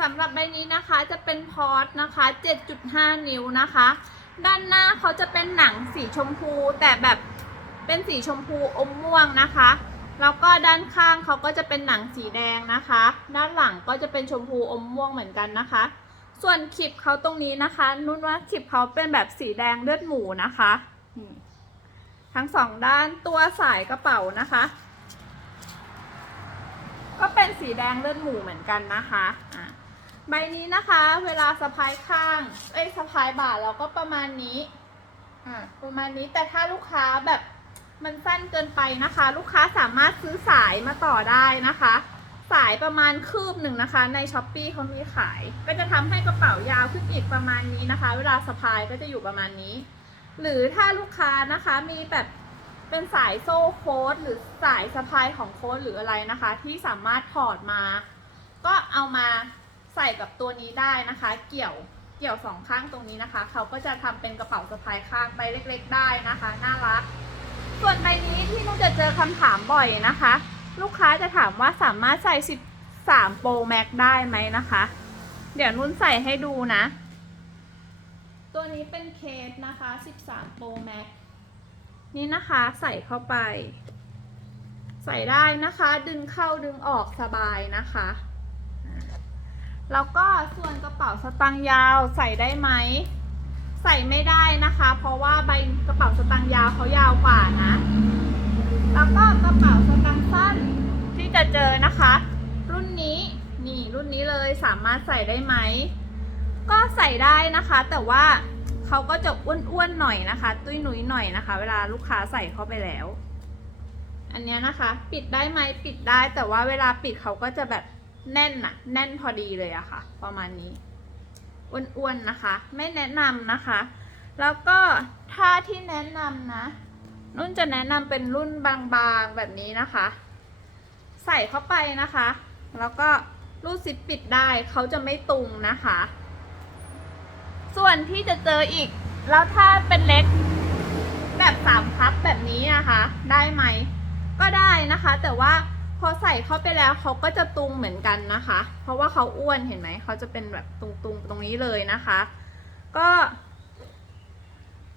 สำหรับใบนี้นะคะจะเป็นพอร์ตนะคะ 7.5 นิ้วนะคะ ด้านหน้าเขาจะเป็นหนังสีชมพูแต่แบบเป็นสีชมพูอมม่วงนะคะ แล้วก็ด้านข้างเขาก็จะเป็นหนังสีแดงนะคะ ด้านหลังก็จะเป็นชมพูอมม่วงเหมือนกันนะคะ ส่วนคลิปเขาตรงนี้นะคะ นุ่นว่าคลิปเขาเป็นแบบสีแดงเลือดหมูนะคะทั้งสองด้านตัวสายกระเป๋านะคะ ก็เป็นสีแดงเลือดหมูเหมือนกันนะคะ ใบนี้นะคะ เวลาสะพายข้าง เอ้ยสะพายบ่าเราก็ประมาณนี้ อะประมาณนี้ แต่ถ้าลูกค้าแบบมันสั้นเกินไปนะคะ ลูกค้าสามารถซื้อสายมาต่อได้นะคะ สายประมาณคืบหนึ่งนะคะ ในช้อปปีเขามีขาย ก็จะทำให้กระเป๋ายาวขึ้นอีกประมาณนี้นะคะ เวลาสะพายก็จะอยู่ประมาณนี้ หรือถ้าลูกค้านะคะมีแบบเป็นสายโซ่โค้ดหรือสายสะพายของโค้ดหรืออะไรนะคะ ที่สามารถถอดมา ก็เอามา ส่กับตัวนี้ได้นะคะ เกี่ยวเกี่ยวสองข้างตรงนี้นะคะ เขาก็จะทำเป็นกระเป๋าสะพายข้างใบเล็ก ๆ ได้นะคะ น่ารัก ส่วนใบนี้ที่นุ่นจะเจอคำถามบ่อยนะคะ ลูกค้าจะถามว่าสามารถใส่ 13 Pro Max ได้ไหมนะคะ เดี๋ยวนุ่นใส่ให้ดูนะ ตัวนี้เป็นเคสนะคะ 13 Pro Max นี่นะคะใส่เข้าไป ใส่ได้นะคะ ดึงเข้าดึงออกสบายนะคะอ่า แล้วก็ส่วนกระเป๋าสตางค์ยาวใส่ได้ไหม ใส่ไม่ได้นะคะ เพราะว่าใบกระเป๋าสตางค์ยาวเขายาวกว่านะ แล้วก็กระเป๋าสตางค์สั้นที่จะเจอนะคะ รุ่นนี้นี่รุ่นนี้เลยสามารถใส่ได้ไหม ก็ใส่ได้นะคะ แต่ว่าเขาก็จะอ้วนๆหน่อยนะคะ ตุ้ยหนุยหน่อยนะคะ เวลาลูกค้าใส่เข้าไปแล้ว อันเนี้ยนะคะ ปิดได้ไหมปิดได้แต่ว่าเวลาปิดเขาก็จะแบบ แน่นอะแน่นพอดีเลยอะค่ะ ประมาณนี้อ้วนๆนะคะ ไม่แนะนำนะคะ แล้วก็ถ้าที่แนะนำนะนุ่นจะแนะนำเป็นรุ่นบางๆแบบนี้นะคะ ใส่เข้าไปนะคะ แล้วก็รูดซิปปิดได้เขาจะไม่ตุงนะคะ ส่วนที่จะเจออีก แล้วถ้าเป็นเล็กแบบสามพับแบบนี้นะคะ ได้ไหม ก็ได้นะคะแต่ว่า พอใส่เข้าไปแล้วเขาก็จะตุงเหมือนกันนะคะ เพราะว่าเขาอ้วนเห็นไหมเขาจะเป็นแบบตุงๆตรงนี้เลยนะคะ ก็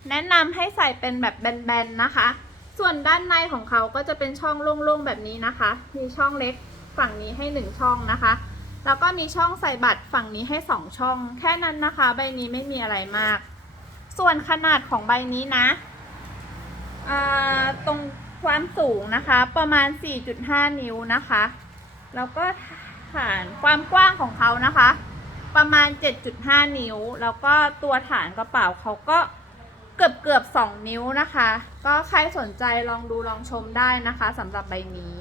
แนะนำให้ใส่เป็นแบบแบนๆนะคะ ส่วนด้านในของเขาก็จะเป็นช่องโล่งๆแบบนี้นะคะ มีช่องเล็กฝั่งนี้ให้หนึ่งช่องนะคะ แล้วก็มีช่องใส่บัตรฝั่งนี้ให้สองช่อง แค่นั้นนะคะ ใบนี้ไม่มีอะไรมาก ส่วนขนาดของใบนี้นะตรง ความสูงนะคะประมาณ 4.5 นิ้วนะคะ แล้วก็ฐานความกว้างของเขานะคะ ประมาณ 7.5 นิ้ว แล้วก็ตัวฐานกระเป๋าเขาก็เกือบเกือบ2นิ้วนะคะ ก็ใครสนใจลองดูลองชมได้นะคะสำหรับใบนี้